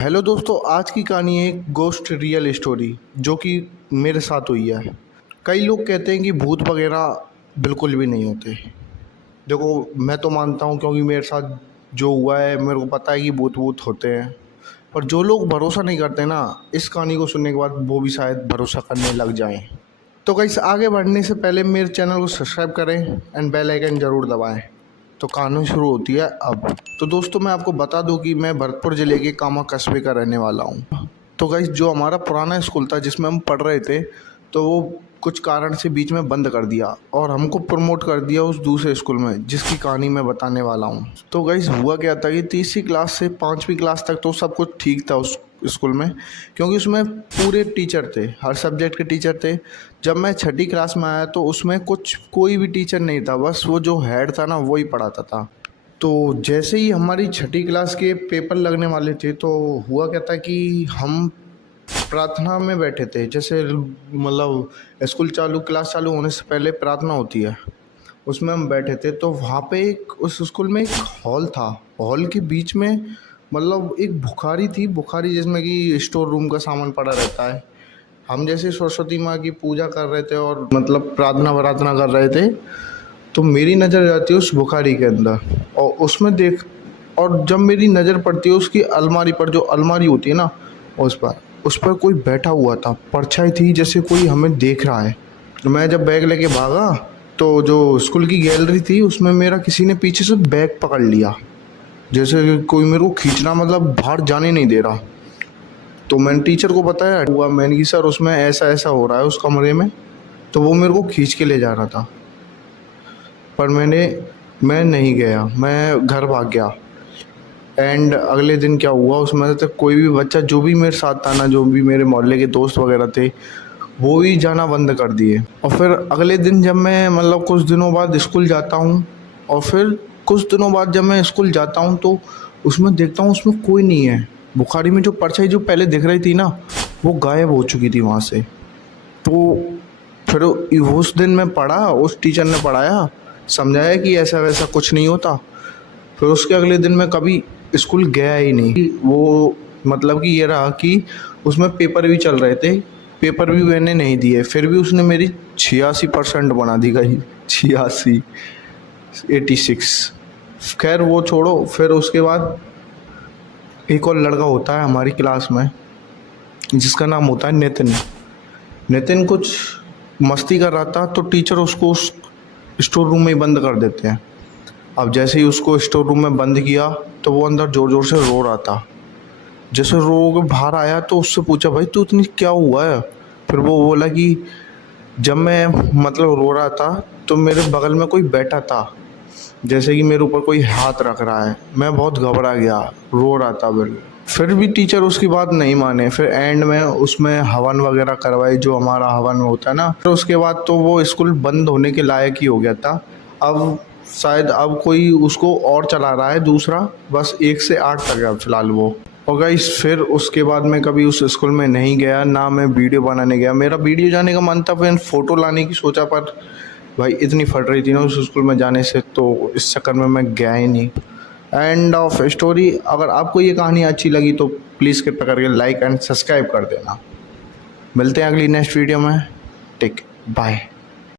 Hello दोस्तों, आज की कहानी है एक गोस्ट रियल स्टोरी जो कि मेरे साथ हुई है। कई लोग कहते हैं कि भूत वगैरह बिल्कुल भी नहीं होते। देखो, मैं तो मानता हूँ क्योंकि मेरे साथ जो हुआ है मेरे को पता है कि भूत वूत होते हैं। पर जो लोग भरोसा नहीं करते ना, इस कहानी को सुनने के बाद वो भी शायद भरोसा करने लग जाएं। तो गाइस, आगे बढ़ने से पहले मेरे चैनल को सब्सक्राइब करें एंड बेल आइकन ज़रूर दबाएं। तो कहानी शुरू होती है अब। तो दोस्तों, मैं आपको बता दूं कि मैं भरतपुर ज़िले के कामा कस्बे का रहने वाला हूं। तो गाइस, जो हमारा पुराना स्कूल था जिसमें हम पढ़ रहे थे, तो वो कुछ कारण से बीच में बंद कर दिया और हमको प्रमोट कर दिया उस दूसरे स्कूल में, जिसकी कहानी मैं बताने वाला हूँ। तो गाइस, हुआ क्या था कि तीसरी क्लास से पाँचवीं क्लास तक तो सब कुछ ठीक था उस स्कूल में, क्योंकि उसमें पूरे टीचर थे, हर सब्जेक्ट के टीचर थे। जब मैं छठी क्लास में आया तो उसमें कोई भी टीचर नहीं था, बस वो जो हेड था ना वही पढ़ाता था। तो जैसे ही हमारी छठी क्लास के पेपर लगने वाले थे, तो हुआ क्या था कि हम प्रार्थना में बैठे थे। जैसे मतलब स्कूल चालू, क्लास चालू होने से पहले प्रार्थना होती है, उसमें हम बैठे थे। तो वहाँ पे उस स्कूल में एक हॉल था। हॉल के बीच में मतलब एक बुखारी थी, बुखारी जिसमें कि स्टोर रूम का सामान पड़ा रहता है। हम जैसे सरस्वती माँ की पूजा कर रहे थे और मतलब प्रार्थना कर रहे थे, तो मेरी नज़र जाती है उस बुखारी के अंदर और उसमें और जब मेरी नज़र पड़ती है उसकी अलमारी पर, जो अलमारी होती है ना, उस पर कोई बैठा हुआ था, परछाई थी, जैसे कोई हमें देख रहा है। मैं जब बैग लेके भागा तो जो स्कूल की गैलरी थी उसमें मेरा किसी ने पीछे से बैग पकड़ लिया, जैसे कि कोई मेरे को खींचना, मतलब बाहर जाने नहीं दे रहा। तो मैंने टीचर को बताया हुआ, मैंने कि सर उसमें ऐसा ऐसा हो रहा है उस कमरे में। तो वो मेरे को खींच के ले जा रहा था, पर मैं नहीं गया, मैं घर भाग गया। एंड अगले दिन क्या हुआ, उसमें से कोई भी बच्चा जो भी मेरे साथ था ना, जो भी मेरे मोहल्ले के दोस्त वगैरह थे, वो भी जाना बंद कर दिए। और फिर अगले दिन जब मैं मतलब कुछ दिनों बाद स्कूल जाता हूँ, और फिर कुछ दिनों बाद जब मैं स्कूल जाता हूँ तो उसमें देखता हूँ उसमें कोई नहीं है। बुखारी में जो परछाई जो पहले दिख रही थी ना, वो गायब हो चुकी थी वहाँ से। तो फिर उस दिन मैं पढ़ा, उस टीचर ने पढ़ाया, समझाया कि ऐसा वैसा कुछ नहीं होता। फिर उसके अगले दिन मैं कभी स्कूल गया ही नहीं। वो मतलब कि ये रहा कि उसमें पेपर भी चल रहे थे, पेपर भी मैंने नहीं दिए, फिर भी उसने मेरी 86% बना दी गई। 86, 86। खैर वो छोड़ो। फिर उसके बाद एक और लड़का होता है हमारी क्लास में, जिसका नाम होता है नितिन। नितिन कुछ मस्ती कर रहा था, तो टीचर उसको उस स्टोर रूम में ही बंद कर देते हैं। अब जैसे ही उसको स्टोर रूम में बंद किया तो वो अंदर ज़ोर ज़ोर से रो रहा था। जैसे रो के बाहर आया तो उससे पूछा, भाई तू इतनी क्या हुआ है? फिर वो बोला कि जब मैं मतलब रो रहा था तो मेरे बगल में कोई बैठा था, जैसे कि मेरे ऊपर कोई हाथ रख रहा है। मैं बहुत घबरा गया, रो रहा था बिल्कुल। फिर भी टीचर उसकी बात नहीं माने। फिर एंड में उसमें हवन वगैरह करवाई, जो हमारा हवन होता है ना। फिर उसके बाद तो वो स्कूल बंद होने के लायक ही हो गया था। अब शायद अब कोई उसको और चला रहा है दूसरा, बस 1 से 8 तक है अब फिलहाल वो। और गाइस, फिर उसके बाद मैं कभी उस स्कूल में नहीं गया, ना मैं वीडियो बनाने गया। मेरा वीडियो जाने का मन था, फिर फ़ोटो लाने की सोचा, पर भाई इतनी फट रही थी ना उस स्कूल में जाने से, तो इस चक्कर में मैं गया ही नहीं। End of story. अगर आपको ये कहानी अच्छी लगी तो प्लीज़ कृपया करके लाइक एंड सब्सक्राइब कर देना। मिलते हैं अगली नेक्स्ट वीडियो में। Tech bye.